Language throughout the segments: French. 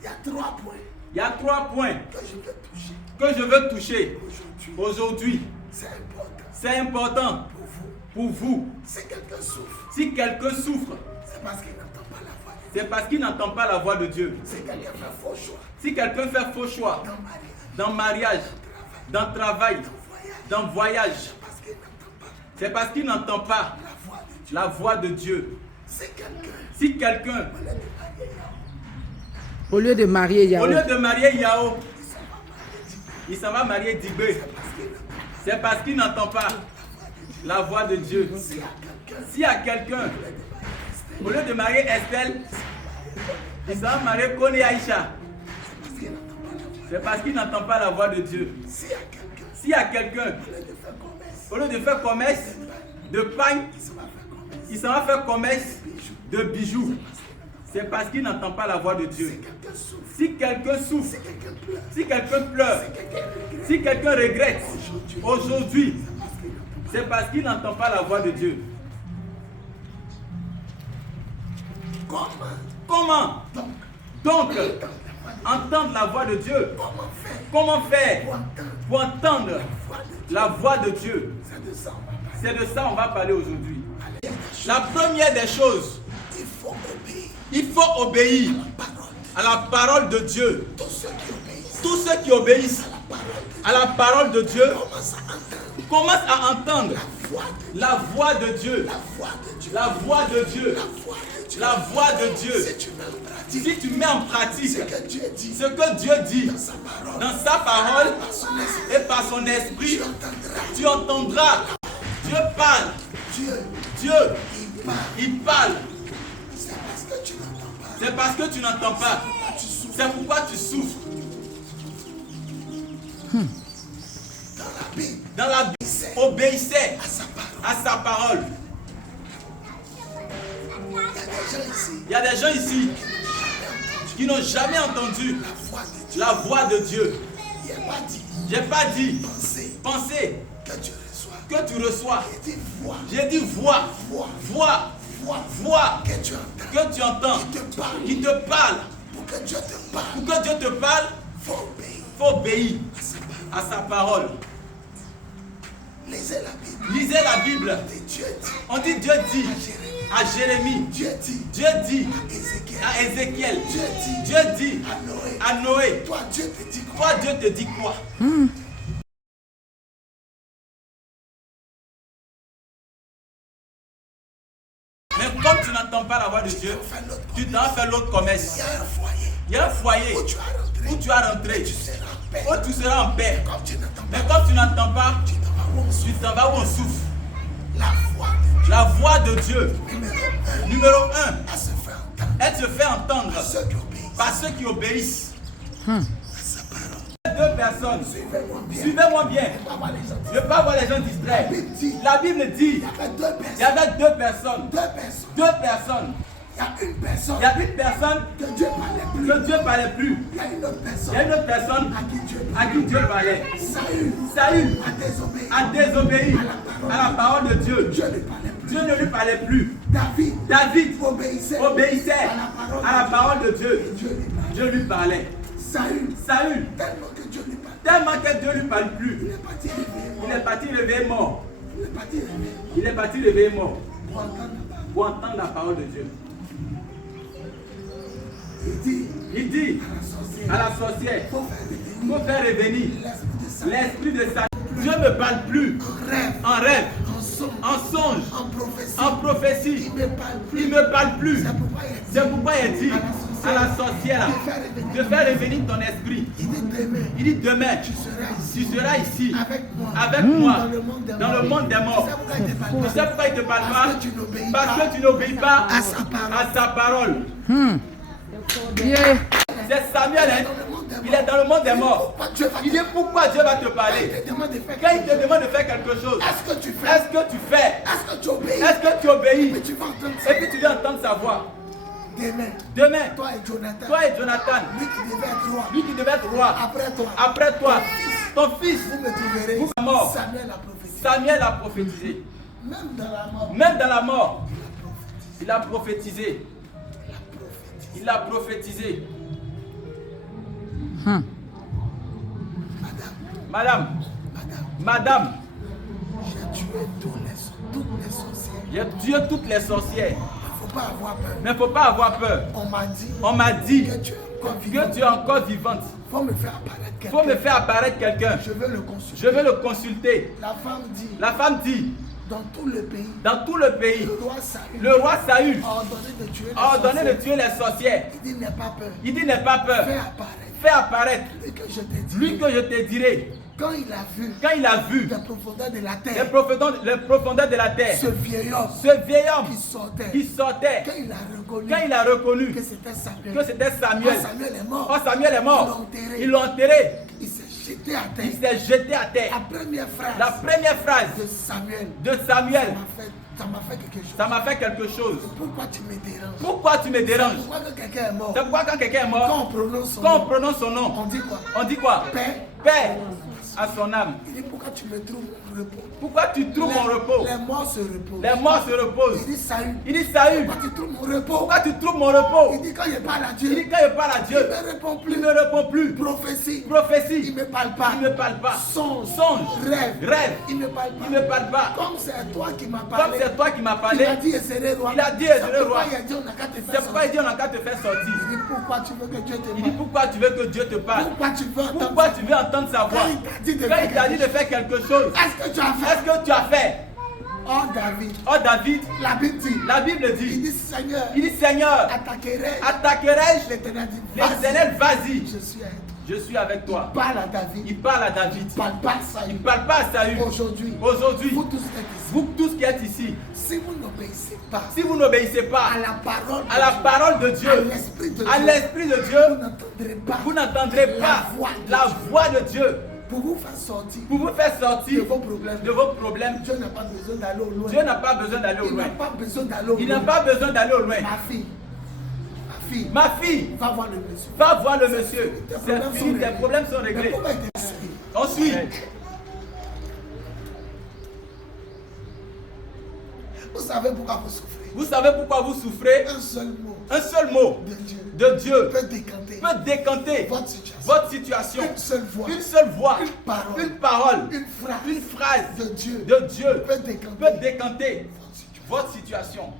Il y a 3 points. Il y a 3 points Que je veux toucher. aujourd'hui. C'est important pour vous. Si quelqu'un souffre. Si quelqu'un souffre. C'est parce qu'il n'entend pas la voix de Dieu. C'est parce qu'il n'entend pas la voix de Dieu. Si quelqu'un fait faux choix. Dans mariage, dans travail, dans voyage, c'est parce qu'il n'entend pas la voix de Dieu. Si quelqu'un, au lieu de marier Yao, il s'en va marier Dibé, c'est parce qu'il n'entend pas la voix de Dieu. S'il y a quelqu'un, au lieu de marier Estelle, il s'en va marier Kone Aïcha, c'est parce qu'il n'entend pas la voix de Dieu. S'il y a quelqu'un, au lieu de faire commerce de pain, il s'en va faire commerce de bijoux. C'est parce qu'il n'entend pas la voix de Dieu. Si quelqu'un souffre, si quelqu'un pleure, si quelqu'un regrette aujourd'hui, c'est parce qu'il n'entend pas la voix de Dieu. Comment donc entendre la voix de Dieu? Comment faire pour entendre la voix de Dieu? C'est de ça qu'on va parler aujourd'hui. La première des choses, il faut obéir à la parole de Dieu. Tous ceux qui obéissent à la parole de Dieu commencent à entendre la voix de Dieu. La voix de Dieu. La voix de Dieu. Si tu mets en pratique ce que Dieu dit dans sa parole et par son esprit, tu entendras. Dieu parle. Dieu, il parle. C'est parce que tu n'entends pas. C'est pourquoi tu souffres. Dans la Bible, obéissez à sa parole. Il y a des gens ici qui n'ont jamais entendu la voix de Dieu. J'ai pas dit pensez que tu reçois. J'ai dit voix. Voix que tu entends, qui te parle. Pour que Dieu te parle, il faut obéir à sa parole. Lisez la Bible. On dit Dieu dit à Jérémie. Dieu dit à Ézéchiel. Dieu dit à Noé. Toi, Dieu te dit quoi? Mais comme tu n'entends pas la voix de Dieu, tu t'en fais l'autre commerce. Il y a un foyer où tu vas rentrer, où tu seras en paix. Mais comme tu n'entends pas, tu t'en vas où on souffre. La voix de Dieu, numéro 1, elle se fait entendre par ceux qui obéissent. Deux personnes, suivez-moi bien. Je ne veux pas voir les gens distraits. La Bible dit il y avait deux personnes. Il y a une personne que Dieu ne parlait plus. Il y a une autre personne à qui Dieu parlait. Saül a désobéi à la parole de Dieu. Dieu ne lui parlait plus. David obéissait à la parole de Dieu. Dieu lui parlait. Saül, tellement que Dieu ne lui parle plus, il est parti réveiller mort. Il est parti réveiller mort pour entendre la parole de Dieu. Il dit à la sorcière, il faut faire revenir l'esprit de Satan. Dieu ne parle plus en rêve, en songe, en prophétie. Il ne me parle plus. C'est pourquoi il dit à la sorcière de faire revenir ton esprit. Il dit demain, tu seras ici avec moi dans le monde des morts. Tu sais pourquoi il ne te parle pas? Parce que tu n'obéis pas à sa parole. C'est Samuel, hein? Il est dans le monde des morts. Il dit pourquoi Dieu va te parler. Quand il te demande de faire quelque chose, est-ce que tu fais? Est-ce que tu obéis? Et puis tu viens entendre sa voix. Demain, toi et Jonathan, lui qui devait être roi, après toi, ton fils, vous êtes mort. Samuel a prophétisé. Même dans la mort, il a prophétisé. Il a prophétisé. Madame, j'ai tué toutes les sorcières. j'ai tué toutes les sorcières. Il ne faut pas avoir peur. Mais il ne faut pas avoir peur. On m'a dit Que que tu es encore vivante. Il faut me faire apparaître Il quelqu'un. faut me faire apparaître quelqu'un. Je veux le consulter. Je vais le consulter. La femme dit, dans tout le pays, le roi Saül a ordonné de tuer les les sorcières. Il dit, n'aie pas peur. Il dit, n'aie pas peur. Fais apparaître lui que je te dirai. Quand il a vu les profondeurs de la terre, ce vieil homme qui sortait, quand il a reconnu que c'était Samuel, oh, Samuel est mort, ils l'ont enterré. Il s'est jeté à terre. Il s'est jeté à terre. La première phrase de Samuel, ça m'a fait quelque chose. Pourquoi tu me déranges? C'est pourquoi quand quelqu'un est mort, quand on prononce son nom, on dit quoi? Paix à son âme. Il dit, pourquoi tu me trouves repos? Pourquoi tu trouves mon repos? Les morts se reposent. Les morts se reposent. Il dit, Saül. Pourquoi tu trouves mon repos? Pourquoi tu trouves mon repos? Il dit, quand je parle à Dieu. Il dit, quand je parle à Dieu, il me répond plus. Il me répond plus. Prophétie. Il me parle pas. Il me parle pas. Songe. Rêve. Il me parle pas. Il me parle pas. Comme c'est toi qui m'as parlé. Il a dit, Ezéré roi. C'est pourquoi il dit, on n'a qu'à te faire sortir. Il dit, pourquoi tu veux que Dieu te parle? Il dit, pourquoi tu veux que Dieu te parle? Pourquoi tu veux entendre sa voix? Quand il t'a dit de faire quelque chose, est-ce que tu as fait? Oh David, la Bible dit, il dit Seigneur, attaquerai-je l'Éternel, vas-y. Je suis avec toi. Il parle à David. Il parle pas à Saül. Aujourd'hui, vous tous qui êtes ici, si vous n'obéissez pas à la parole de Dieu, à l'Esprit de Dieu, vous n'entendrez pas la voix de Dieu. Pour vous faire sortir de vos problèmes. Dieu n'a pas besoin d'aller au loin. Dieu n'a pas besoin d'aller au loin. Il n'a pas besoin d'aller au loin. Ma fille, va voir le monsieur. C'est fini, tes problèmes sont réglés. Ensuite, vous savez pourquoi vous souffrez. Vous savez pourquoi vous souffrez? Un seul mot de Dieu peut décanter votre situation. Une seule voix, une parole, une phrase de Dieu peut décanter votre situation.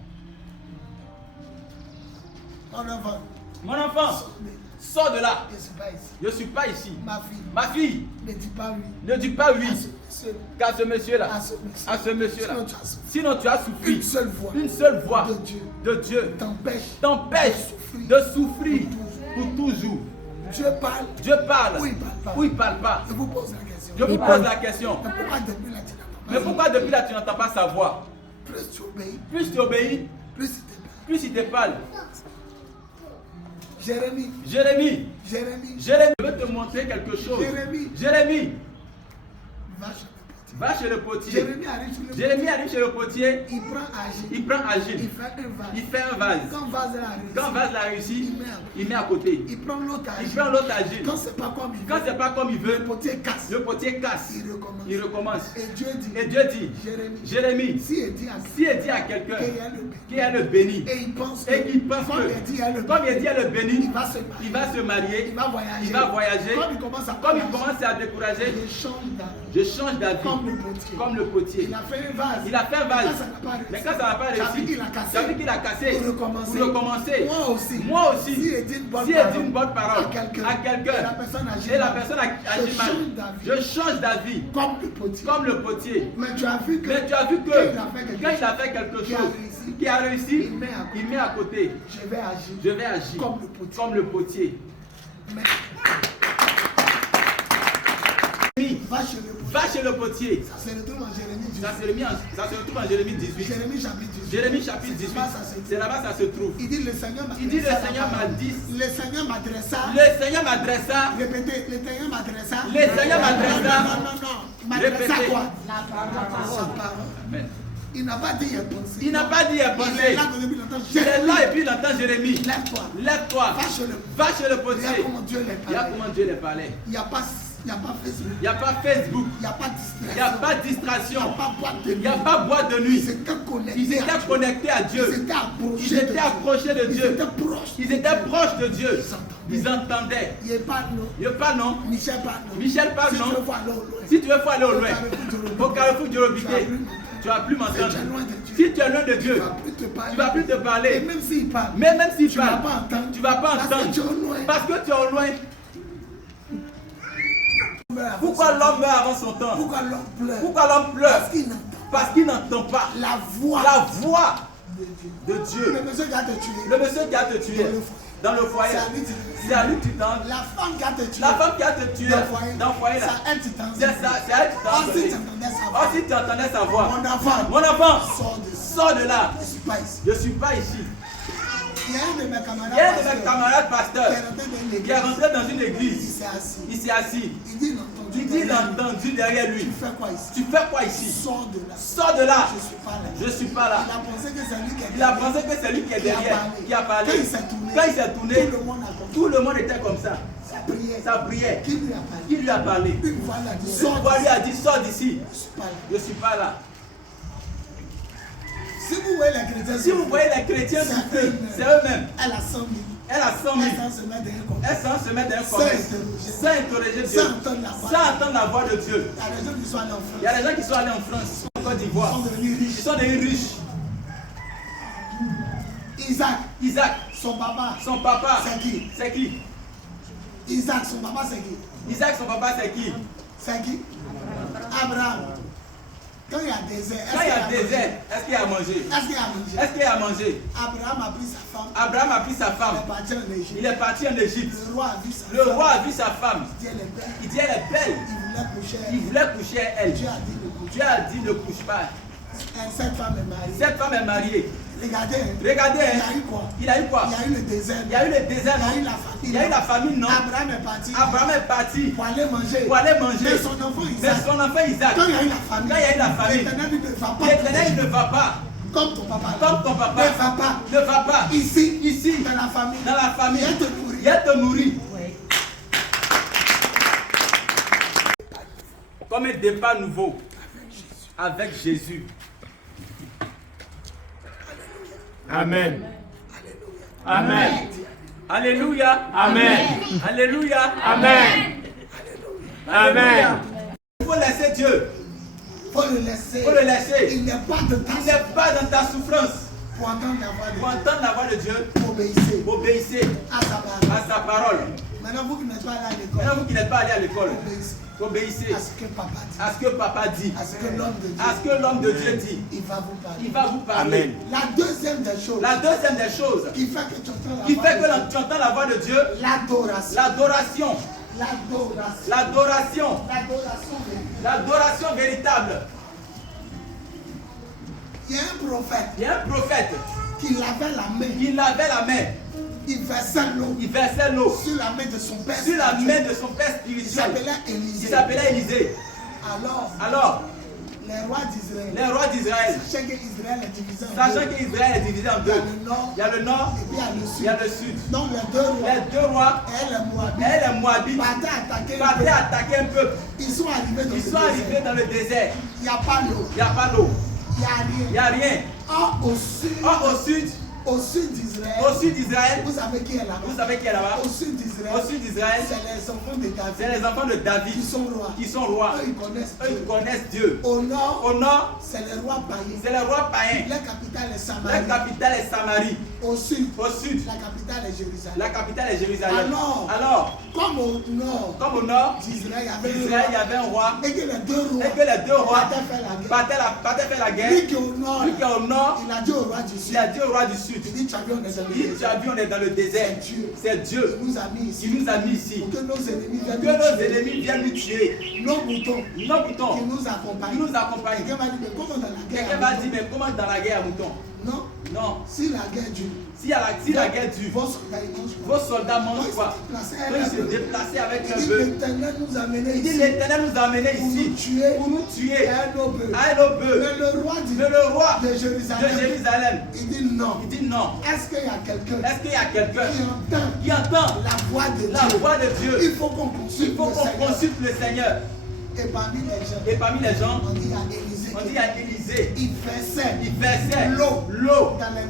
Mon enfant, sors de là. Je ne suis pas ici. Ma fille, ne dis pas oui qu'à ce monsieur-là. Sinon tu as souffert. Une seule voix de Dieu t'empêche de souffrir pour toujours. Dieu parle ou il ne parle pas. Je vous pose la question. Mais pourquoi depuis là tu n'entends pas sa voix? Plus tu obéis, plus il te parle. Jérémie, je veux te montrer quelque chose. Jérémie, va chez le potier. Jérémie arrive chez le potier. Il prend Agile. Il fait un vase. Quand vase l'a réussi, il met à côté. Il prend l'autre Agile. Quand c'est pas comme il veut, le potier casse. Il recommence. Et Dieu dit, Jérémie, si il dit à quelqu'un qu'il a le béni, et qu'il pense que comme il dit à le béni, il va se marier, il va voyager. Comme il commence à décourager, je change d'avis. Comme le potier. Il a fait un vase. Mais quand ça n'a pas réussi, ça veut dire qu'il a cassé. Pour recommencer. Moi aussi. Si il dit une bonne parole à quelqu'un et la personne a dit mal, je change d'avis. Comme le potier. Mais tu as vu que quand il a fait quelque chose qui a réussi, il met à côté. Je vais agir. Comme le potier. Va chez le potier. Ça se retrouve en Jérémie 18. Jérémie chapitre 18. C'est là-bas ça se trouve. Il dit le Seigneur m'a dit. Le Seigneur m'adressa. Répétez. Le Seigneur m'adressa. M'adressa quoi? La parole. Amen. Il n'a pas dit il a pensé. Il est là et puis il entend Jérémie. Lève-toi. Va chez le potier. Regarde comment Dieu les parlait. Il n'y a pas Facebook. Il n'y a pas distraction. Il n'y a pas boîte de nuit. Ils étaient connectés à Dieu. Ils étaient approchés de Dieu. Ils étaient proches de Dieu. Ils entendaient. Je parle non. Michel parle non. Michel parle non. Si tu veux aller au loin, au carrefour du Robité, tu ne vas plus m'entendre. Si tu es loin de Dieu, tu ne vas plus te parler. Et même s'il parle, tu ne vas pas entendre. Tu vas pas entendre. Parce que tu es au loin. Pourquoi l'homme meurt avant son temps? Pourquoi l'homme pleure? Parce qu'il n'entend pas la voix de Dieu. Le monsieur qui a te tué. Le monsieur qui a te tué dans le foyer. C'est à lui que tu tentes. La femme qui a te tué. La femme qui a te tué dans le foyer là. C'est elle qui tente. C'est elle qui tente. Si tu entendais sa voix. Mon enfant, sors de là. Je ne suis pas ici. Il y a un de mes camarades pasteurs qui est rentré dans une église. Il s'est assis. Il dit l'entendu derrière lui. Tu fais quoi ici? Sors de là. Je ne suis pas là. Il a pensé que c'est lui qui est derrière, qui a parlé. Quand il s'est tourné, tout le monde était comme ça. Ça priait. Qui lui a parlé? Une voix lui a dit, sors d'ici. Je ne suis pas là. Si vous voyez les chrétiens souffrir, c'est eux-mêmes. Elle a 100 000. Elle a 100 000. Elle s'en se met dans un commerce. Sans interroger Dieu. Sans entendre la voix de Dieu. Il y a des gens qui sont allés en France, en Côte d'Ivoire. Ils sont devenus riches. Isaac. Son papa. C'est qui? Isaac, son papa, c'est qui? Isaac, son papa, c'est qui? C'est qui? Abraham. Quand il y a désert, est-ce qu'il y a à manger? Est-ce qu'il y a à manger? Abraham a pris sa femme. Il est parti en Égypte. Le roi a vu sa femme. Il dit elle est belle. Il voulait coucher avec elle. Dieu a dit ne couche pas. Cette femme est mariée. Regardez. Il a eu quoi? Il y a eu le désert. Il y a eu la famine, non? Abraham est parti. Pour aller manger. Mais son enfant Isaac. Quand il y a eu la famine. L'Éternel ne va pas. Comme ton papa. Ne va pas. Ici. Dans la famille. Il te nourrit. Comme un départ nouveau. Avec Jésus. Amen. Amen. Alléluia. Amen. Alléluia. Amen. Amen. Il faut laisser Dieu. Faut le laisser. Il n'est pas dans ta souffrance. Pour entendre la voix de Dieu. Obéissez à sa parole. Maintenant, vous qui n'êtes pas allé à l'école. Obéissez à ce que papa dit. À ce que l'homme de Dieu dit. Il va vous parler. Amen. La deuxième des choses qui fait que tu entends la voix de Dieu. L'adoration. L'adoration véritable. Il y a un prophète qui lavait la main. Il versait l'eau sur la main de son père spirituel. Il s'appelait Élisée. Alors, les rois d'Israël, sachant qu'Israël est divisé en deux, il y a le nord et il y a le sud. Donc les deux rois et les Moabites partaient attaquer un peuple. Ils sont arrivés dans le désert. Il n'y a pas l'eau. Il n'y a rien. Au sud d'Israël. Vous savez qui est là-bas? Au sud d'Israël. C'est les enfants de David. Qui sont rois. Eux, ils connaissent Dieu. Au nord. C'est les rois païens. La capitale est Samarie. Au sud. La capitale est Jérusalem. Alors, comme au nord d'Israël, il y avait un roi. Et que les deux rois partaient faire la guerre. Lui qui est au nord, il a dit au roi du sud. Il dit, tu as vu, on est dans le désert. C'est Dieu qui nous a mis ici. Pour que nos ennemis viennent nous tuer. Nos moutons qui nous accompagnent. Quelqu'un va dire, mais comment dans la guerre, mouton? Non. Si la guerre dure, vos soldats mangent quoi? Ils se déplacer avec un bœuf. Il dit, l'Éternel nous a amenés ici pour nous tuer à nos bœufs. Mais le roi de Jérusalem, il dit non. Est-ce qu'il y a quelqu'un qui entend la voix de Dieu? Il faut qu'on consulte le Seigneur. Et parmi les gens, on dit à Élisée. utilisé. Il versait l'eau dans les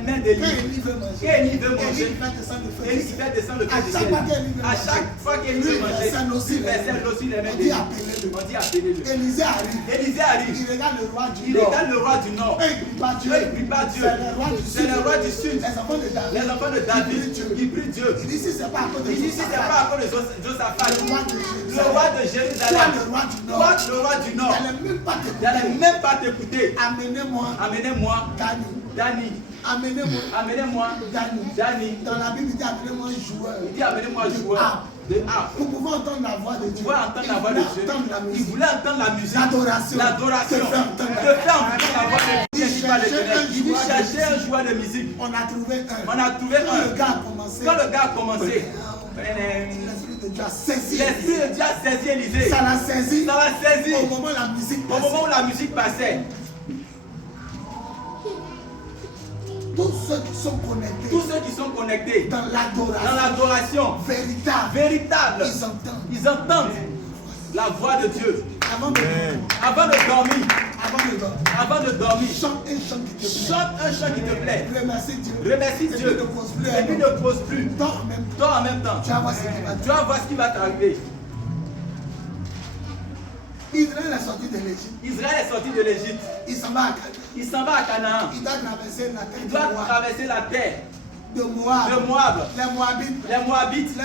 mains d'Élie. Quand Élie veut manger, Élie veut manger. Élie fait descendre le feu. Élie fait descendre le feu du ciel. À chaque fois qu'Élie veut manger, il versait aussi les mains d'Élie. On dit appelez-le. Élisée arrive. Il regarde le roi du nord. Eux, ils prient pas Dieu. C'est le roi du sud. Les enfants de David, ils prient Dieu. Il dit si c'est pas à cause de Josaphat, le roi de Jérusalem, le roi du nord, toi, le roi du nord, il n'allait même pas t'écouter. Amenez-moi Dani. Amenez-moi Dani. Dans la Bible, il dit amenez-moi un joueur. Il dit amenez-moi un joueur de harpe. Pour pouvoir entendre la voix de Dieu. Il voulait entendre la musique. L'adoration. De faire entendre la voix de Dieu. Il dit chercher un joueur de musique. On a trouvé un. Quand le gars a commencé, l'Esprit de Dieu a saisi Élisée. Ça l'a saisi. Au moment où la musique passait. Tous ceux qui sont connectés dans l'adoration véritable, ils entendent la voix de Dieu. Avant de dormir, chante un chant qui te plaît. Remercie Dieu. Et puis ne pose plus. Toi en même temps. Tu vas voir ce qui va t'arriver. Israël est sorti de l'Égypte. Il s'en va à Canaan. Il doit traverser la terre de Moab. Les Moabites.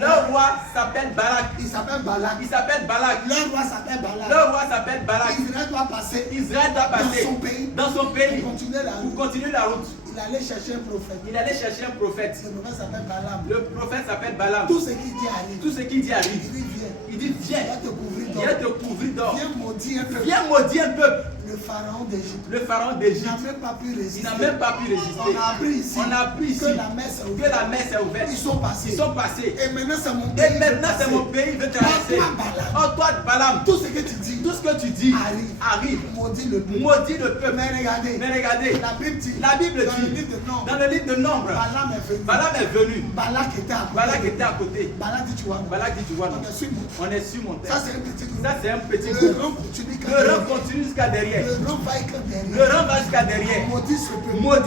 Leur roi s'appelle Balak. Il s'appelle Balak. Leur roi s'appelle Balak. Israël doit passer dans son pays pour continuer la route. Il allait chercher un prophète. Le prophète s'appelle Balaam. Tout ce qui dit arrive. Il dit viens te couvrir d'or. Viens maudire un peuple. Le pharaon d'Égypte. Il n'a même pas pu résister. On a appris ici que la messe est ouverte. Ils sont passés. Et maintenant c'est mon pays. Veut te raser. Oh toi Balaam, tout ce que tu dis arrive. Maudit le peuple. Mais regardez. La Bible dit dans le livre de Nombre, Balaam est venu. Balak était à côté. Balak dit tu vois. On est sur mon terre. Ça c'est un petit groupe. Le rang continue jusqu'à derrière. Le rang va jusqu'à derrière. Maudit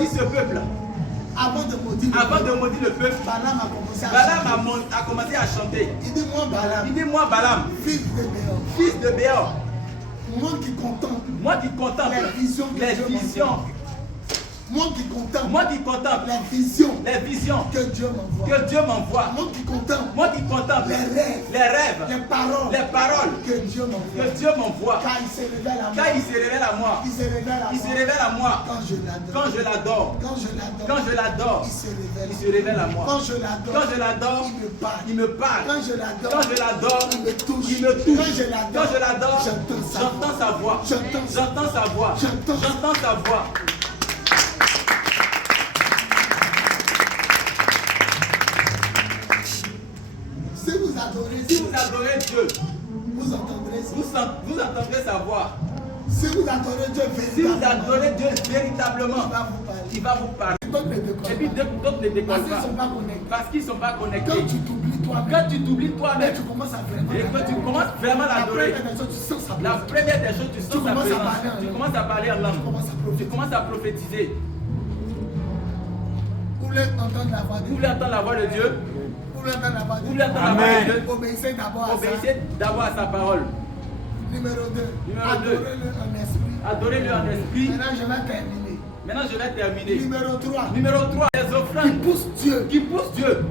ce peuple. Avant de maudire le peuple, Balaam a commencé à chanter. Il dit moi Balaam, fils de Béor. Moi qui contemple les visions. Moi qui contemple les visions que Dieu m'envoie. Moi qui contemple les rêves, les paroles que Dieu m'envoie. Quand il se révèle à moi, quand je l'adore, il se révèle à moi. Quand je l'adore, il me parle. Quand je l'adore, il me touche. Quand je l'adore, j'entends sa voix. Si vous adorez Dieu, vous entendrez sa voix. Si vous adorez Dieu véritablement, il va vous parler. Et puis d'autres ne décollent pas. Parce qu'ils ne sont pas connectés. Quand tu t'oublies toi-même, et que tu commences vraiment à l'adorer, la première des choses, tu sens sa présence. Tu commences à parler en langue. Tu commences à prophétiser. Vous voulez entendre la voix de Dieu? Amen. Obéissez d'abord à sa parole. Numéro 2. Adorez-le en esprit. Maintenant je vais terminer. Numéro 3. Les offrandes qui poussent Dieu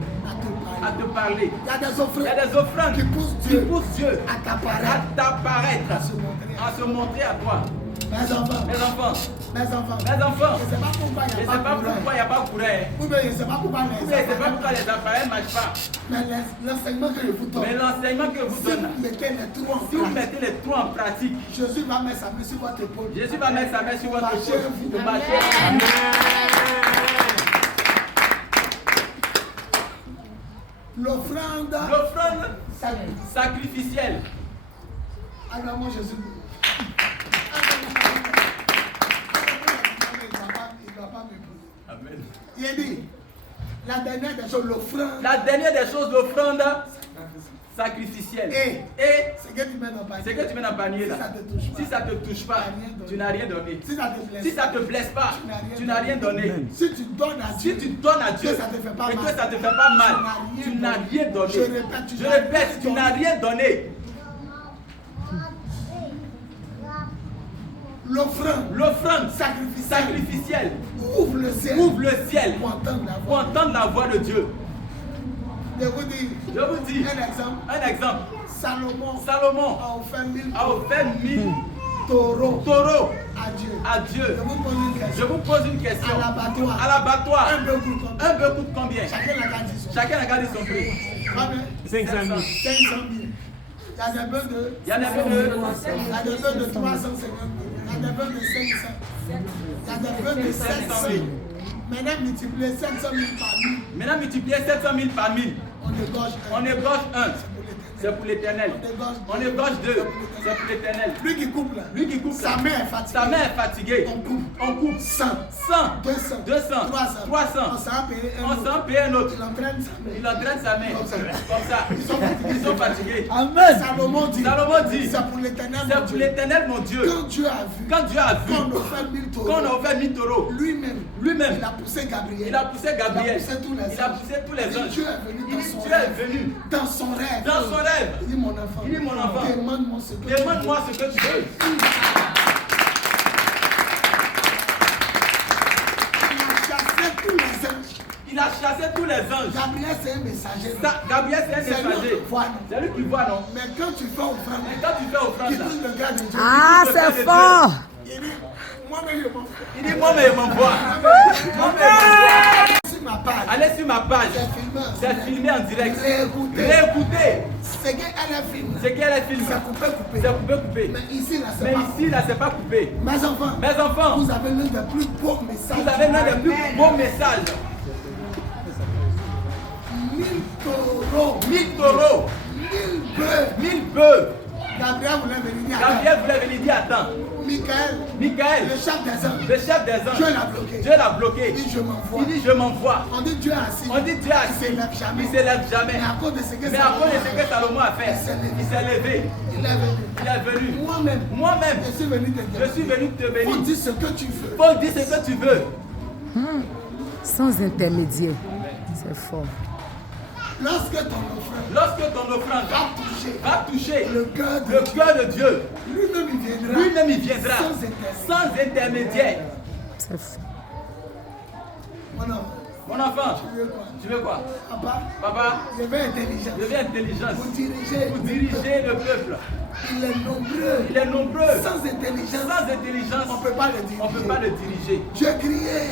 à te parler. Il y a des offrandes qui poussent Dieu à t'apparaître, à se montrer à toi. Mes enfants. Je ne sais pas pourquoi il n'y a pas de courant. Je ne sais pas pourquoi les appareils ne marchent pas. Mais l'enseignement que je vous donne, si vous mettez les trois en pratique, Jésus va mettre sa main sur votre épaule. Marchez. L'offrande sacrificielle. Alors moi Jésus. Amen. Il dit, la dernière des choses, l'offrande sacrificielle. Et ce que tu mets dans le panier là, si ça ne te touche pas, tu n'as rien donné. Si ça ne te blesse pas, tu n'as rien donné. Si tu donnes à Dieu, que ça ne te fait pas mal, tu n'as rien donné. Je répète, tu n'as rien donné. L'offrande sacrificielle ouvre le ciel pour entendre la voix de Dieu. Je vous dis un exemple. Salomon a offert 1000 taureaux à Dieu. Je vous pose une question. À l'abattoir, un bœuf coûte combien? Chacun a gardé son prix. 500 000. Il y a des bœufs de 350 000. Il y a des bœufs de 500 000. Il y a des bœufs de 700 000. Maintenant, multipliez 700 000 par 1000. On égorge un. C'est pour l'éternel. On égorge deux. C'est pour l'éternel. Lui qui coupe là. Sa main est fatiguée. On coupe 100, 200, 300. On s'en paye un autre. Il entraîne sa main. Comme ça. Ils sont fatigués. Amen. Salomon dit. C'est pour l'éternel mon Dieu. Quand Dieu a vu qu'on a offert 1000 taureaux, lui-même, il a poussé Gabriel. Il a poussé tous les anges. Dieu est venu dans son rêve. Il dit mon enfant. Demande-moi ce que tu veux. Il a chassé tous les anges. Gabriel c'est un messager. C'est lui qui voit, non? Mais quand tu fais offrande, il touche le gars de Dieu. Ah, c'est fort. Il dit moi-même je m'envoie. Allez sur ma page. C'est filmé en direct. Réécoutez. Ce qu'elle a filmé. C'est coupé. Mais ici là, c'est pas coupé. Mes enfants, vous avez l'un des plus beaux messages. 1000 taureaux. 1000 taureaux. 1000 bœufs. Gabriel voulait venir dire attends. Michael, le chef des anges. Dieu l'a bloqué. Il dit je m'envoie. On dit Dieu assis. Il ne s'élève jamais. Mais à cause de ce que Salomon a fait, il s'est levé. Il est venu. Moi-même, je suis venu te bénir. Faut dire ce que tu veux. Sans intermédiaire. C'est fort. Lorsque ton offrande va toucher le cœur de Dieu, lui-même il viendra sans intermédiaire. C'est fort. Mon enfant, tu veux quoi? Papa, je veux intelligence. Pour diriger le peuple. Il est nombreux. Sans intelligence, on ne peut pas le diriger. Dieu criait.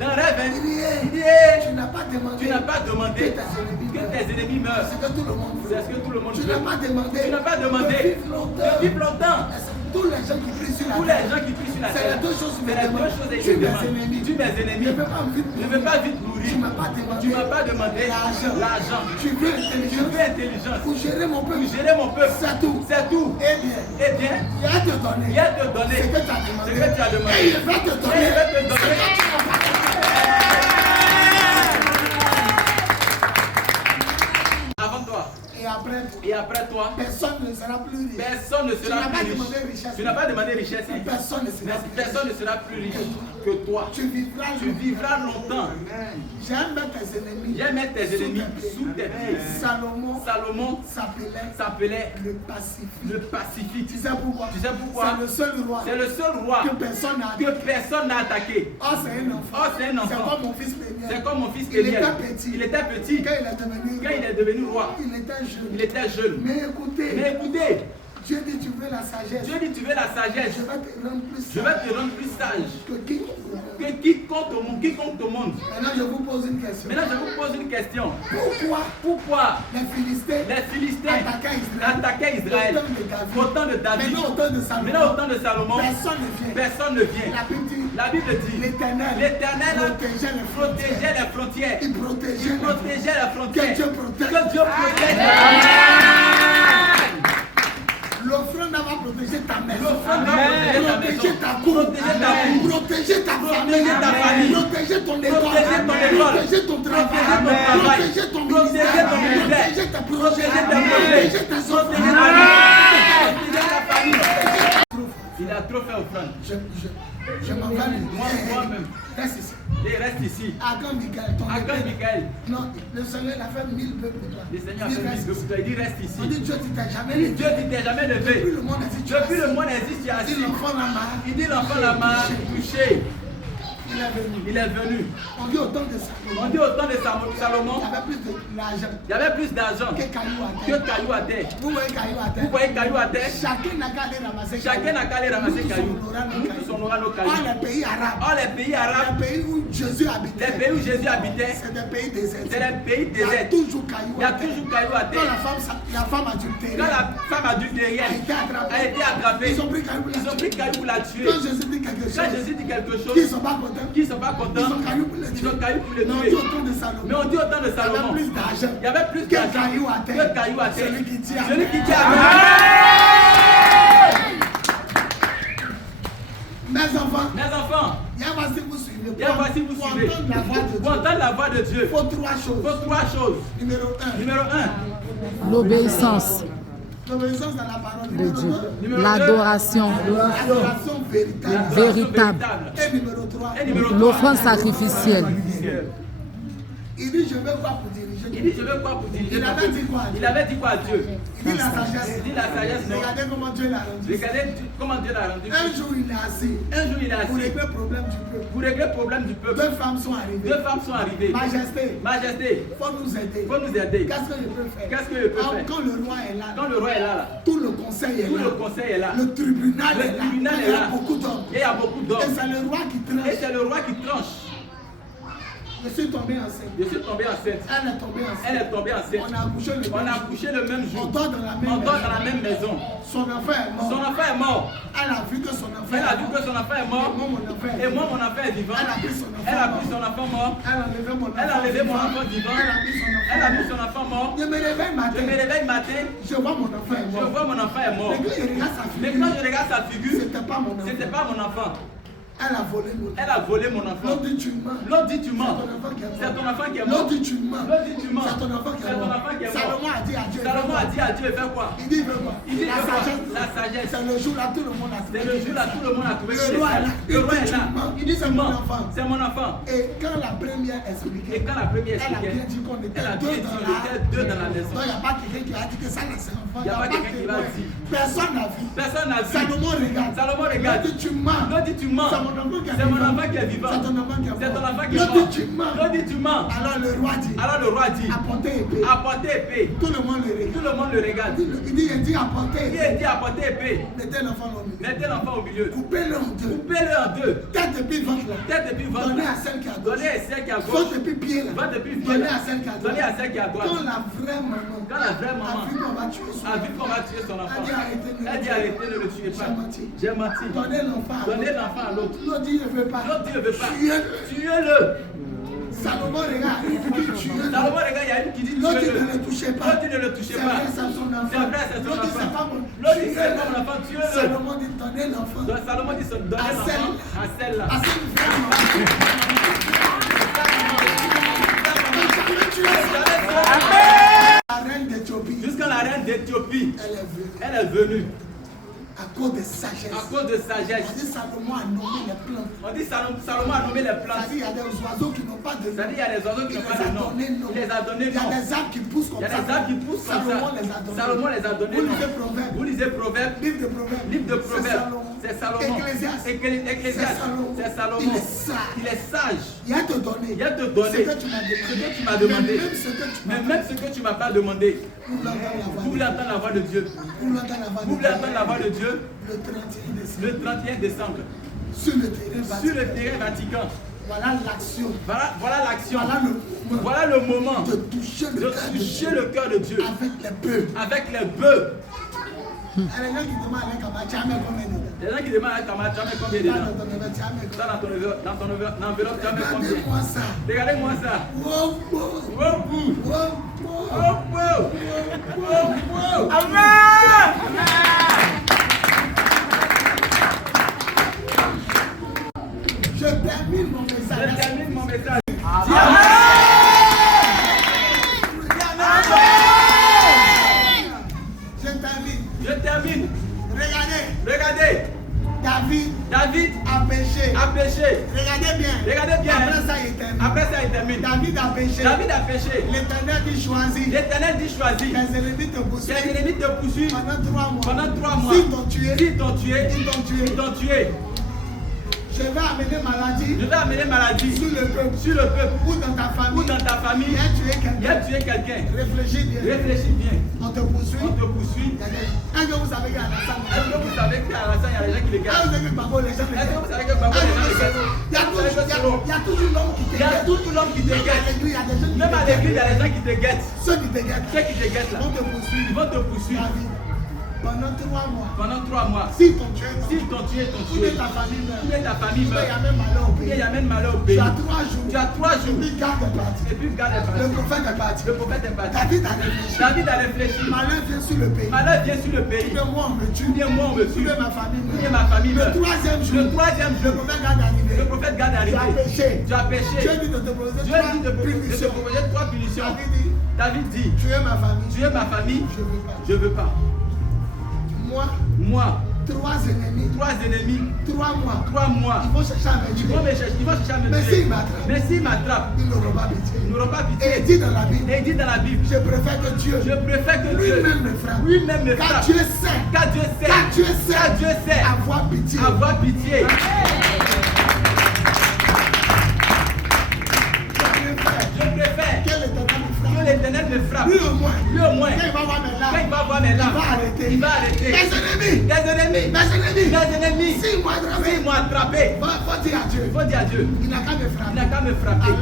Dans rêve. Il dit, tu n'as pas demandé que tes ennemis meurent. C'est ce que tout le monde veut. Tu n'as pas demandé de vivre longtemps. Tous les gens qui prient sur la terre, c'est les deux choses que tu mes ennemis. Je ne veux pas vite mourir. Tu m'as pas demandé l'argent. Tu veux intelligence. Pour gérer mon peuple. C'est tout. Eh bien, il va te donner ce que tu as demandé. Et il va te donner ce que tu as avant toi. Et après toi, personne ne sera plus riche. Tu n'as pas demandé richesse. Personne ne sera plus riche que toi. Tu vivras longtemps. J'aime mettre tes ennemis sous tes pieds. Salomon s'appelait le Pacifique. Tu sais pourquoi? C'est le seul roi que personne n'a attaqué. Oh, c'est un enfant. C'est comme mon fils Péniel. Il était petit. Quand il est devenu roi, il était jeune. Mais écoutez, Dieu dit tu veux la sagesse. Je vais te rendre plus sage que quiconque au monde. Maintenant je vous pose une question. Pourquoi les Philistins attaquaient Israël au temps de David? Maintenant au temps de Salomon, personne ne vient. La Bible dit l'Éternel protégeait les frontières. Il protégeait la frontière. Que Dieu protège. L'offrande va protéger ta maison, protéger ta cour, protéger ta famille, protéger ton école, protéger ton travail, protéger ton ministère, protéger ta projet, Je m'en vais. Moi-même. Reste ici. Et reste ici. Agam Michael, ton Agam épée. Michael. Non, le Seigneur il a fait 1000 bœufs pour toi. Le Seigneur a Il fait reste 1000 ici. pour toi. Il dit reste ici. On dit Dieu, tu t'es jamais Il dit levé. Dieu, tu t'es jamais levé. Depuis le monde existe, tu Depuis as le assis. monde existe, tu es Il assis. dit l'enfant là marre. Il dit l'enfant la main touché. Il est venu. Il est venu. On dit autant de Salomon. On dit au temps de Salomon, Il y avait plus d'argent il y avait plus d'argent que cailloux à que terre. cailloux à terre. Vous voyez cailloux à terre. Vous voyez cailloux à terre. Chacun n'a qu'à aller ramasser Chacun n'a qu'à aller ramasser Nous tous, cailloux. on aura nos Nous tous, on aura nos Or, cailloux. les pays arabes, Or, les pays arabes, les pays où Jésus les habitait, pays où Jésus habitait, c'est des pays déserts. c'est des pays Il y a déserts. toujours cailloux Il y a à terre. toujours cailloux à Quand terre. la femme adultérée Quand la femme adultérienne a été attrapée, ils ont pris cailloux pour la ils ont pris cailloux pour la tuer. Quand Jésus dit quelque Quand chose, Jésus dit quelque qui ne chose, sont pas contents, qui ne sont pas ils contents, ont cailloux pour le ils ont tuer. cailloux pour le Mais on tuer. dit autant de Salomon. Mais on dit autant de Il y avait Salomon. plus d'argent Il y avait plus que d'argent cailloux à terre. que cailloux à terre. Celui qui dit Celui qui dit Amen. Mes enfants, Mes enfants, il y a voici vous suivez. viens voici vous Pour suivez. entendre la voix de Pour Dieu, entendre la voix de Dieu, il faut trois il choses. faut trois choses. Numéro 1, Numéro 1, L'obéissance l'obéissance à la parole. de Numéro Dieu. 2, Numéro L'adoration l'adoration véritable. véritable. Et numéro 3, et numéro 3, L'offrande sacrificielle. il dit je veux quoi pour diriger. il dit je veux quoi pour diriger Il ton avait peuple. dit quoi à Dieu? Il avait dit quoi à Dieu? Il dit la sagesse. Il dit la sagesse, non. Regardez comment Dieu l'a rendu. Regardez comment Dieu l'a rendu. Un jour il est assis Un jour il est pour assis régler le problème du peuple. pour régler le problème du peuple. Deux femmes sont arrivées. Deux femmes sont arrivées. Majesté, Majesté, faut nous aider. faut nous aider. Qu'est-ce que je peux faire? Qu'est-ce que je peux faire? Quand le roi est là, Quand le roi est là, tout le conseil est tout là. le conseil est là. Le tribunal Le est là. tribunal Il est y a là. beaucoup d'hommes. Et il y a beaucoup Et d'hommes. c'est le roi qui Et tranche. c'est le roi qui tranche. Je suis tombé enceinte. Je suis tombé enceinte. Elle est tombée enceinte. Elle est tombée enceinte. On a accouché le On même a jour. accouché le même jour. On dort dans la même On dort maison. dans la même maison. Son enfant est mort. Son enfant est mort. Elle a vu que son enfant Elle a est vu mort. que son enfant est mort. Moi, mon enfant est Et moi, mort. mon enfant est vivant. Elle a pris son enfant Elle a mort. pris son enfant mort. Elle a enlevé mon enfant. Elle a enlevé mon vivant. enfant vivant. Elle a pris son enfant. Elle a vu mort. son enfant mort. Je me réveille Je matin. me réveille matin. Je vois mon enfant est Je mort. vois mon enfant est mort. Mais quand je regarde sa Mais figure, quand je regarde sa figure, c'était pas mon enfant. c'était pas mon enfant. Elle a volé mon enfant. Elle a volé mon enfant. L'autre dit tu mens. L'autre dit tu mens. C'est ton enfant qui est mort. C'est ton enfant qui est mort. L'autre dit tu mens. L'autre dit tu mens. C'est ton enfant qui C'est est ton mort. enfant qui est mort. Salomon a dit à Dieu. Salomon a dit à Dieu, fais quoi? Il dit, veut quoi? Il dit, La fais quoi? sagesse. La sagesse. C'est le jour là, tout le monde a trouvé. C'est le jour là, tout le monde a trouvé que Le c'est roi est ça. là. Le roi est là. Il dit, c'est Tu mon mens. enfant. C'est mon enfant. Et quand la première Et expliquait, quand la première elle a bien expliquait, dit qu'on était elle a deux bien dit dans qu'on était deux dans la maison. Donc il n'y a pas quelqu'un qui a dit que ça là c'est l'enfant. Il y a pas quelqu'un qui va témoin. dire. Personne n'a vu. Personne n'a vu. Salomon regarde. Salomon regarde. L'autre dit tu mens. L'autre dit tu mens. C'est mon enfant qui est C'est mon vivant. enfant qui est vivant. C'est ton enfant qui est mort. C'est ton enfant qui est L'autre mort. dit tu mens. L'autre dit tu mens. Alors le roi dit, Alors le roi dit, apportez épée. apportez épée. Tout le monde le regarde. Tout le monde le regarde. Il dit apportez Il épée. dit apportez épée. Mettez l'enfant au milieu. Mettez l'enfant au milieu. Coupez-le en deux. Coupez-le en deux. Tête et puis ventre là. Tête et puis ventre. Donnez à celle qui a gauche. Donnez à celle qui est à gauche. Ventre et puis pied là. Ventre et puis pied. Donnez à celle qui a droite. Donnez à celle qui est à droite. Quand la vraie maman Quand la vraie maman a vu qu'on va tuer son a vu qu'on va tuer son enfant, elle dit arrêtez, ne le tuez pas. J'ai menti. Donnez l'enfant à Donnez l'autre. l'enfant à l'autre. L'autre dit je ne veux pas. L'autre dit ne veut pas. Tuez-le. Tuez-le. Salomon regarde, il dit tuez-le. Salomon regarde, il y a une qui dit L'autre dit tuez-le. ne le touchez pas. L'autre dit ne le touchez C'est pas. vrai, c'est son enfant. C'est vrai, c'est son L'autre dit c'est pas enfant. mon. L'autre dit c'est Tuez-le. pas mon enfant, tuez-le. Salomon dit donnez l'enfant. Donc Salomon dit donnez l'enfant à celle-là. À cette vraie maman. La reine d'Éthiopie, Jusqu'à la reine d'Éthiopie, elle est venue elle est venue à cause de sagesse. à cause de On sagesse. dit Salomon a nommé les plantes. On dit Salomon a nommé les plantes. C'est-à-dire il y a des oiseaux qui n'ont pas de nom. C'est-à-dire il y a des oiseaux qui Il n'ont pas de nom. Il les a donnés Il y a nom. des arbres qui poussent comme Il y a ça. des arbres qui poussent comme Salomon ça. les a donnés. Salomon les a donnés Vous nom. lisez Proverbes. Vous lisez Proverbes. Livre de Proverbes. Livre de Proverbes. C'est Salomon. Ecclésiaste. Ecclésiaste. C'est Salomon. Il est sage. Il est sage. Il a te donné. Il a te donné ce que tu m'as demandé. ce que tu m'as demandé. Mais même ce que tu Mais m'as même ce que tu m'as pas demandé. Vous voulez entendre la voix Vous voulez entendre la voix de Dieu. Vous voulez entendre la voix Vous voulez entendre la voix de Dieu. Le 31 décembre. Le 31 décembre. Sur le terrain Vatican. Sur le terrain Vatican. Voilà l'action. Voilà l'action. Voilà le moment. Voilà le moment De toucher de le cœur de toucher Dieu. le cœur de Dieu Avec les bœufs. avec les bœufs. Il y a les gens qui demandent avec un match, mais combien dedans? Les gens qui demandent à Kama, tu as mis combien dedans? Ça Regardez-moi dans ton enveloppe, tu as mis combien? ça. Regardez-moi ça. Wow, wow, Wow, wow, wow, wow. wow, wow, wow. Je termine mon Je message. termine mon message. Je termine. Je termine. Regardez. Regardez, David David péché. Regardez bien. Regardez bien. Après ça, il termine. Après ça, il termine. David a péché. David a péché. L'Éternel dit choisis. L'Éternel dit choisis. Tes ennemis te Tes poursuivent. ennemis te poursuivent Pendant 3 mois. pendant 3 mois. S'ils t'ont tué. S'ils t'ont tué. Ils t'ont tué. Ils t'ont tué. Je vais amener maladie Je vais amener maladie sur le peuple. sur le peuple. Ou dans ta famille. Ou dans ta famille. Il a tué Il quelqu'un. a tué quelqu'un. Réfléchis bien. Réfléchis bien. On te poursuit. On te poursuit. Est-ce que vous savez qu'à la salle, Est-ce que vous savez qu'à la salle, il y a des gens qui les est-ce gardent? que les gens Est-ce que vous les savez que Babo, les gens les gardent? il y a toujours l'homme qui te Il y a guette. toujours l'homme qui te Même à guette. l'église, il y a des gens qui Même à te l'église, il y guettent. a des gens qui te guettent. Ceux qui te guettent, Ceux qui te guettent là, vont te poursuivre. ils vont te poursuivre Ta vie. Pendant 3 mois. pendant 3 mois. S'ils t'ont tué, S'ils t'ont tué, ils t'ont ou bien tué. ta famille meurt. Ou bien ta famille Il y meurt. a même malheur au Ou bien il pays. y a même malheur au Tu pays. as 3 jours. Tu as 3 Et jours. puis garde est parti. Et puis garde est Le parti. prophète est parti. Le prophète est parti. David a réfléchi. David a réfléchi. Malheur vient sur le pays. Malheur vient sur le Ou pays. bien moi on me tue. Ou bien moi on me Ou tue. bien ma famille Ou bien meurt. ma famille Le meurt. 3e jour. Le 3e Le jour, prophète garde arrivé. le prophète garde est Tu as arrivé. péché. Tu as péché. Dieu dit de te proposer Dieu 3 dit de te punitions. proposer 3 punitions. David dit, David dit, tuer ma famille. tuer ma famille, Je veux pas. je veux pas. Moi, Moi, 3 ennemis, 3 ennemis, 3 mois. 3 mois. Ils vont chercher à me Ils tuer. vont me chercher, ils vont chercher à me Mais tuer. s'ils m'attrapent, Mais s'ils m'attrapent, ils n'auront pas pitié. ils n'auront pas Et pitié. il dit dans la Bible, Et il dit dans la Bible, je préfère que Dieu je préfère que Dieu lui-même me frappe. lui-même me Car frappe. Dieu sait, Car Dieu sait, car Dieu sait, car Dieu sait avoir pitié. avoir pitié. Je Je préfère que l'Éternel me que frappe. l'Éternel me frappe. Lui au moins, Lui au moins, quand il va voir mes quand il larmes, va voir mes larmes, il va arrêter. il va arrêter. Mes ennemis, Des ennemis, mes ennemis, des ennemis, s'ils m'ont attrapé, s'ils m'ont attrapé, faut dire à Dieu, il faut dire à Dieu, il n'a qu'à me il n'a frapper. qu'à me frapper.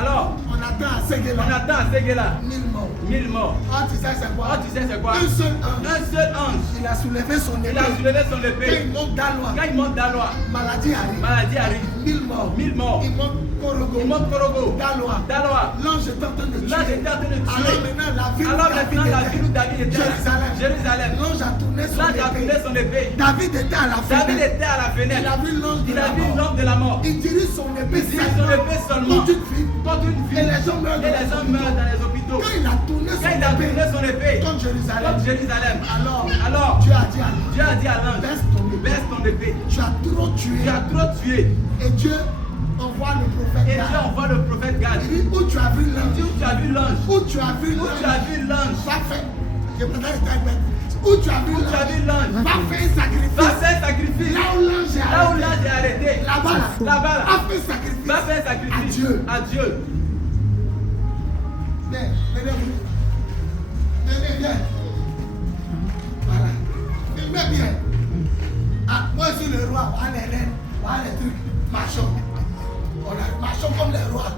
Alors, On attend à on Séguéla, attend à Séguéla, 1000 morts. 1000 morts. Ah, tu sais c'est Oh, quoi? tu sais c'est quoi? Un seul ange. Un seul ange, Il a soulevé son il a épée. soulevé son Quand épée. il monte d'Alois, Quand il monte d'Alois, maladie arrive. maladie arrive. 1000 morts. 1000 morts. Il monte Korogo. Il monte Korogo, D'Alois. d'Alois. L'ange est en train de Là, tuer. j'étais en train de Alors tuer. maintenant, la ville Alors maintenant, la ville où David était, Jérusalem. Jérusalem. L'ange a tourné son Là, il a tourné épée. son épée. David était à la David fenêtre. était à la Il a fenêtre. vu l'ange de Il a la vu mort. l'homme de la mort. Il dirige son épée Il dirige son épée seulement contre une fille. contre une Et fille. les gens meurent Et les gens meurent dans les hôpitaux. Quand il a tourné son Quand il a tourné épée son épée contre Jérusalem, contre Jérusalem, alors alors Dieu a dit à lui, Dieu a dit à l'ange, baisse ton épée. baisse ton épée. Tu as trop tué. Tu as trop tué. Et Dieu envoie le prophète. Et Dieu Gad. envoie le prophète Gad. Il dit, où tu as vu Il dit, l'ange? où tu as vu l'ange? Où tu as vu Où tu as l'ange? vu l'ange? Va faire. Je préfère être avec toi. Où tu as vu Où tu as vu l'ange? l'ange? Va faire un Va sacrifice. faire sacrifice. Là où l'ange est Là où arrêté. l'ange est arrêté. Là-bas, là. Là-bas, là. Va faire un sacrifice. Va faire sacrifice À Dieu. à Dieu. Viens, venez. Venez, viens. Voilà. Filmez bien. Ah, moi je suis le roi. Voilà les reines. Voilà les trucs. Marchons. Voilà, marchons comme les rois.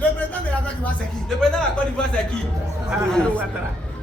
Le président de la Côte d'Ivoire, c'est qui? Le président de la Côte d'Ivoire, c'est qui?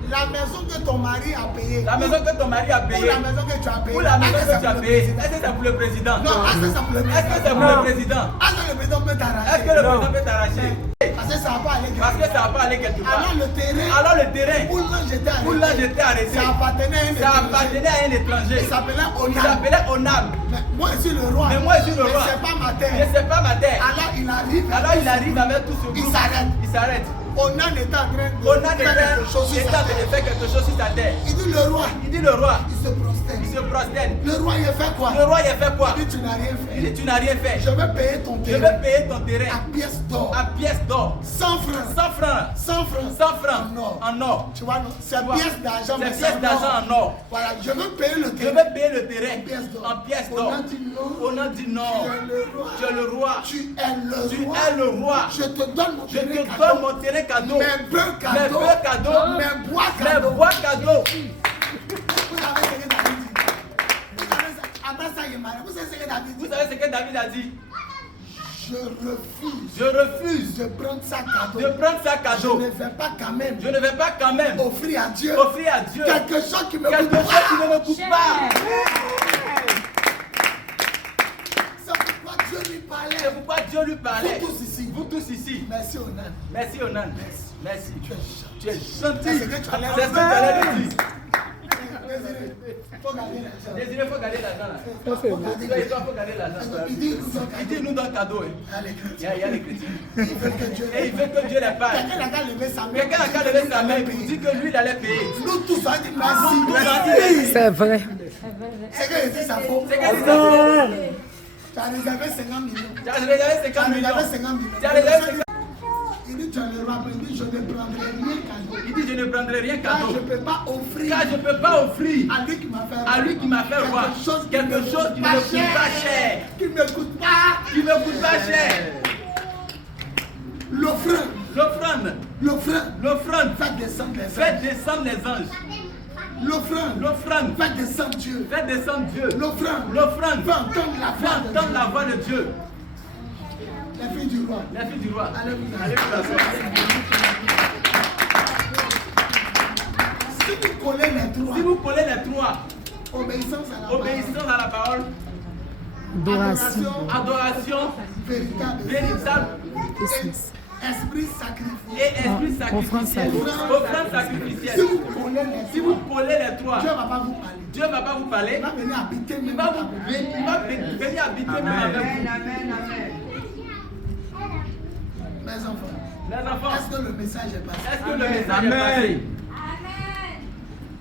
La maison que ton mari a payée. La maison que ton mari a Ou payée. la maison que tu as payée. Ou la maison Est-ce que tu as c'est payée. pour le Est-ce que c'est pour le président? président? Non, est-ce que c'est pour le Est-ce que c'est pour le président? Est-ce que le président peut t'arracher? Est-ce que le président peut t'arracher? Parce que ça va pas aller. Parce que ça va pas aller quelque part. Alors le terrain Alors le terrain où l'ange était arrêté, où l'ange était arrêté, ça appartenait à un ça étranger. appartenait à un étranger. Il s'appelait Il Onam. s'appelait Onam. Mais moi je suis le roi. Mais moi je suis le roi. Mais c'est pas ma Mais terre. c'est pas ma terre. Alors il arrive. Alors il arrive avec tout ce Il groupe. s'arrête. Il s'arrête. Onan était en train de Onam faire quelque chose sur était sa en train de terre. faire quelque chose sur sa terre. Il dit le roi. Il dit le roi, Il se prosterne. il se prosterne. Le roi il a fait quoi? Le roi il a fait quoi? Il dit tu n'as rien Il fait. dit tu n'as rien fait. Je vais payer ton Je terrain vais payer ton terrain à pièce d'or. à pièce d'or. 100 francs. 100 francs. 100 francs. 100 francs En or. en or. Tu vois, non? C'est Tu vois, pièces d'argent. mais C'est c'est pièces d'argent en or. Voilà, je veux payer le Je terrain. vais payer le terrain En pièces d'or. en pièces d'or. On a dit non. On a dit non. Tu es le roi. Tu es le roi. Tu es le Tu roi. es le roi. Je te donne mon Je te terrain donne cadeau. mon terrain cadeau. Mes bœufs Mes cadeaux. bœufs cadeaux. Mes bois Mes cadeaux. bois cadeaux. Vous savez ce que David dit? Vous savez ça? Après ça, il est malade. Vous savez ce que David Vous dit? savez ce que David a dit? Je refuse Je refuse de prendre ça cadeau. de prendre ça Je cadeau. ne vais pas quand même Je ne vais pas quand même offrir à Dieu offrir à Dieu quelque chose qui me quelque coûte chose qui pas. ne me coûte pas. C'est pourquoi Dieu lui parlait. C'est pourquoi Dieu lui parlait. Vous tous ici. Vous tous ici. Merci Onan. Merci Onan. Merci. Tu es gentil. Tu es gentil. C'est ce que tu allais C'est ce que tu allais dire. Désiré. faut garder l'argent. Désiré, il faut garder l'argent là. Il faut garder l'argent. Il dit nous donne cadeau. Il y a les chrétiens. Il veut que Dieu Et il veut que Dieu les paye. Quelqu'un n'a qu'à lever sa main. Quelqu'un n'a qu'à lever sa main pour dire que lui il allait payer. Nous tous on dit merci. C'est vrai. C'est que c'est sa faute. C'est que c'est Tu as réservé 50 millions. Tu as réservé 50 millions. Tu as réservé 50 millions. Il dit tu as le rappel, il dit je ne prendrai rien cadeau. Il dit je ne prendrai rien Car cadeau. je ne peux pas offrir. Car je ne peux pas offrir à lui qui m'a fait à lui qui m'a fait voir quelque chose qui ne me coûte pas cher. Qui ne me coûte pas. Qui ne coûte pas cher. L'offrande. L'offrande. L'offrande. L'offrande. Faites descendre les anges. Faites descendre les anges. L'offrande. L'offrande. Faites descendre Dieu. Faites descendre Dieu. L'offrande. L'offrande. Faites entendre la voix de entendre Dieu. la voix de Dieu. La fille du roi. La fille du roi. Allez vous Allez vous asseoir. Si vous collez les trois. Si vous collez les trois. Obéissance à la Obéissance à la parole. Adoration. Adoration. Véritable. Esprit sacrifié. Et esprit sacrificiel. Offrande sacrificielle. Si vous collez les trois. Dieu ne va pas vous parler. Dieu ne va pas vous parler. Il va venir habiter Il va venir habiter même avec vous. Mes enfants. Les enfants. Est-ce que le message est passé? Est-ce que le message est passé?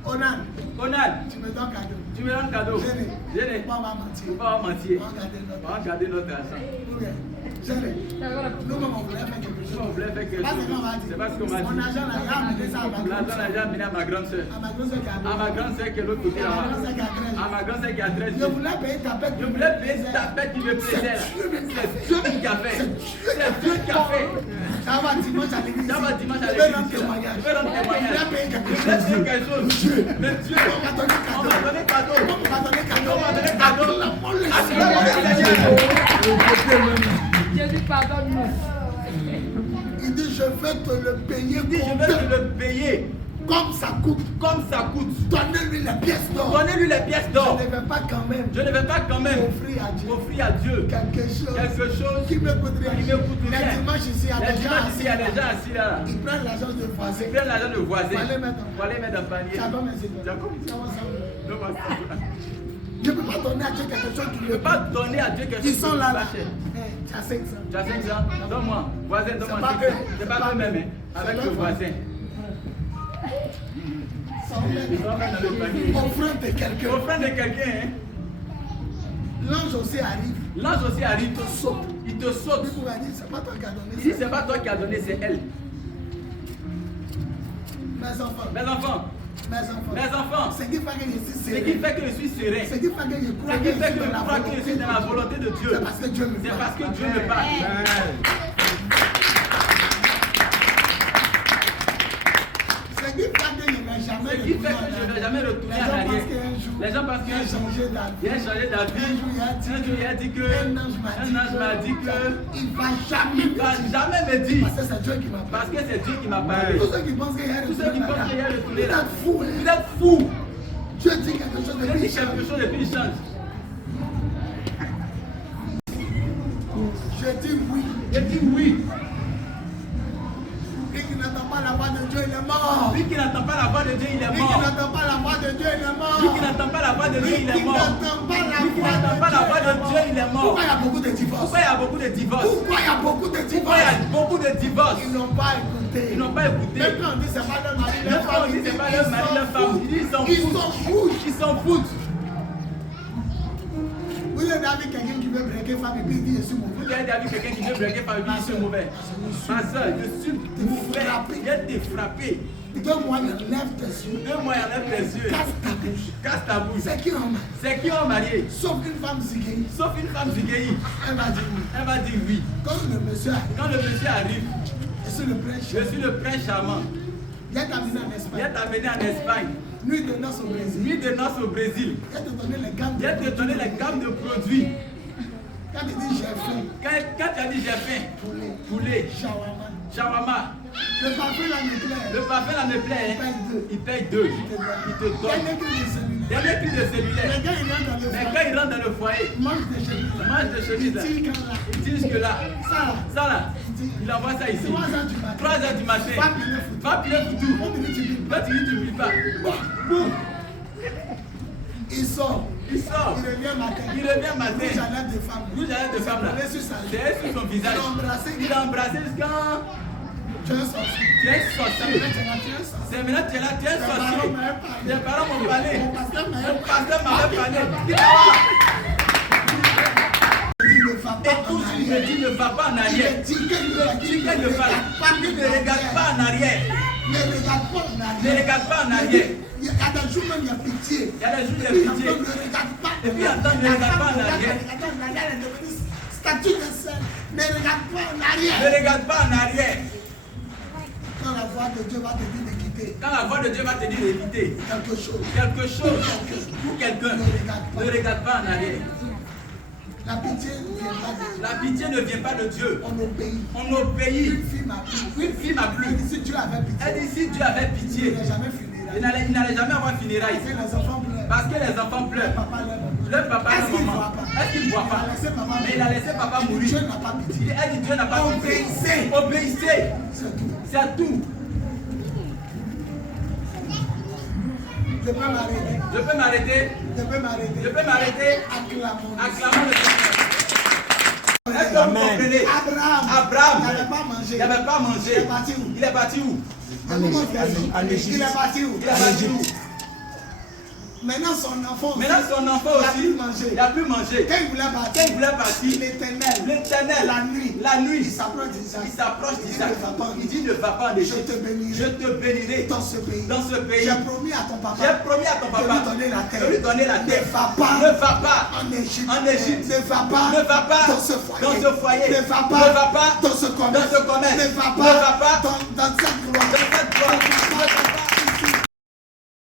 Onan. Onan. Tu me donnes cadeau. Tu me donnes cadeau. Géné. On va mentir. On va mentir. On va garder notre argent. Géné. Nous-mêmes on voulait faire quelque chose. On voulait faire quelque chose. C'est pas ce qu'on m'a dit. Mon argent là, il a amené ça à ma grande L'argent là, j'ai amené à ma grande soeur. À ma grande soeur qui a À ma grande soeur qui est l'autre côté là-bas. À ma grande soeur qui a 13 Je jours. voulais payer ta pète. Je voulais payer ta pète qui me plaisait là. C'est Dieu qui a fait. C'est Dieu qui a fait. Ça va dimanche à l'église. Ça va dimanche à Je vais rendre l'église. témoignage. Je vais rendre Je voulais témoignage. payer quelque Je voulais chose. payer quelque chose. Mais Dieu, On m'a donné on m'a donné cadeau. On m'a donné cadeau. On m'a donné cadeau. Jésus, pardonne-nous. Il dit je vais te le payer. Il dit je vais te le payer comme ça coûte. comme ça coûte. Donnez-lui les pièces d'or. Donnez-lui les pièces d'or. Je ne vais pas quand même. Je ne vais pas quand même offrir à Dieu. quelque chose qui me coûte rien. qui me coûte rien. Les dimanches ici, il y a Les des gens dimanches ici, il y a des assis gens là. assis là. Ils prennent l'argent de voisin. Ils prennent l'argent de voisin. Faut aller mettre Faut aller mettre dans le panier. Ça va, merci. D'accord. Ça va, ça va. Non, pas ça. Je ne peux pas donner à Dieu quelque chose qui Je ne me peux pas donner à Dieu quelque chose Ils sont là, là. qui me Tu as 500. Tu as 500. Donne-moi. Voisin, donne-moi. C'est pas eux. C'est pas eux-mêmes, hein. Avec le voisin. Ils sont même dans le panier. Offrande de quelqu'un. Offrande de quelqu'un, hein. L'ange aussi arrive. L'ange aussi arrive. Il te saute. Il te saute. Il pourra dire, c'est pas toi qui as donné Il dit, ça. c'est pas toi qui as donné, c'est elle. Mes enfants. Mes enfants. Mes enfants. Mes enfants. Ce qui fait que je suis Ce serein. qui fait que je suis serein. Ce qui fait que je crois Ce qui fait que je dans la crois que je suis dans la volonté de Dieu. C'est parce que Dieu me C'est parle. parce que Dieu me parle. Ce qui fait que je ne vais jamais Ce qui fait que je ne vais jamais retourner en arrière. Les gens pensent il a qu'un jour, changé d'avis. il a changé d'avis. Un jour, il a dit que Un ange m'a dit que il va il ne va jamais jamais me dire. parce que c'est Dieu qui m'a parlé. Parce que c'est Dieu qui m'a parlé. Tous ceux qui pensent qu'il y a Tous ceux qui pensent qu'il y a retourné là. Vous êtes fous, hein. Vous êtes fous. Dieu dit quelque chose de Dieu dit plus quelque chose et puis il change. Je dis oui. Il dit oui. Lui qui n'entend pas la voix de Dieu, il est mort. Lui qui n'entend pas la voix de Dieu, il est Lui qui mort. n'entend pas la voix de Dieu, il est mort. Lui qui n'entend pas la voix de Dieu, il est mort. Lui qui Lui qui n'entend pas la voix de Dieu, il est mort. Pourquoi il y a beaucoup de divorces? Pourquoi il y a beaucoup de divorces? Pourquoi il y a beaucoup de Pourquoi il y a divorces? beaucoup de divorces? Ils n'ont pas écouté. Ils n'ont pas écouté. Même quand on dit c'est pas leur mari, Même quand on dit c'est pas leur mari, leur femme, ils disent Ils s'en foutent. Ils s'en foutent. Vous avez vu quelqu'un qui veut breaker femme et puis il dit je suis mauvais. Vous avez déjà vu quelqu'un qui veut breaker par lui, il est mauvais. Ma soeur, je suis mauvais. Viens te frapper. 2 mois, il enlève tes yeux. 2 mois, il enlève tes yeux. Casse ta bouche. Casse ta bouche. C'est qui en main? C'est qui ont marié? Sauf une femme ziguée. Sauf une femme zigueïe. Elle va dire oui. Elle va dire oui. Comme le monsieur arrive, Quand le monsieur arrive, je suis le prince. je suis le prince charmant. Viens t'amener en Viens Espagne. t'amener en Espagne. Nuit de noces au Brésil. Nuit de noces au Brésil. Viens te donner les gammes. Viens te donner les gammes de produits. Quand tu dis j'ai faim, Quand tu as dit j'ai faim, poulet, shawarma. shawarma, Le parfum là me plaît. le parfum là me plaît, hein. Il paye 2. Il te donne. Dernier cri de cellulaire. Dernier prix de Les cellulaire. gars, ils rentrent dans le Mais foyer. quand il rentre dans le foyer, Mange des chemises. mange de chemise là, Il tire quand là. il dit jusque là. Ça là. Ça là, il envoie ça ici. 3 heures du matin. 3 heures du matin. Va piler foutu. Va piler foutu. On te dit tu vis. Là tu dis tu ne vis pas. Boum. Il Il sort. Il sort. Il revient matin. Il revient matin. Rouge à lèvres de femme. Rouge à lèvres de femme là. C'est sur son visage. Il a embrassé jusqu'à... Tu es un sorcier. Tu es sorcier. C'est maintenant tu es là, tu es sorcier. Tes parents m'ont parlé. Mon pasteur m'avait parlé. Et tout ce qu'il me dit ne va pas en arrière. Il dit qu'elle ne regarde pas en arrière. Ne regarde pas en arrière. Il y a des jours même il y a pitié. Il y a des jours il y a pitié. Ne regarde pas. Et puis attends, ne regarde pas en arrière. Statue de sel. Ne regarde pas en arrière. Ne regarde pas en arrière. Quand la voix de Dieu va te dire de quitter. Quand la voix de Dieu va te dire de quitter quelque chose pour quelqu'un, ne regarde pas en arrière. La pitié ne vient pas de Dieu. La pitié ne vient pas de Dieu. On obéit. Une fille m'a plu. Elle dit si Dieu avait pitié. Elle dit si Dieu avait pitié. Il n'allait jamais avoir funérailles. Parce que les enfants pleurent. Leur papa et leur maman. Est-ce qu'il ne voit pas? Mais il a laissé papa mourir. Dieu n'a pas pitié. Elle dit Dieu n'a pas pitié. Obéissez. C'est tout. Je peux m'arrêter. Je peux m'arrêter. Je peux m'arrêter. Je peux m'arrêter. Acclamons le Seigneur. Est-ce que vous comprenez? Abraham. Il n'avait pas mangé. Il est parti où? En Égypte. Il est parti où? Il est parti où? Maintenant son enfant aussi, il a pu manger. Quand il voulait partir, l'Éternel, la nuit, il s'approche d'Isaac. Il dit ne va pas en Égypte. Je te bénirai dans ce pays. J'ai promis à ton papa de lui donner la terre. Ne va pas en Égypte. Ne va pas dans ce foyer. Ne va pas dans ce commerce. Ne va pas dans cette gloire.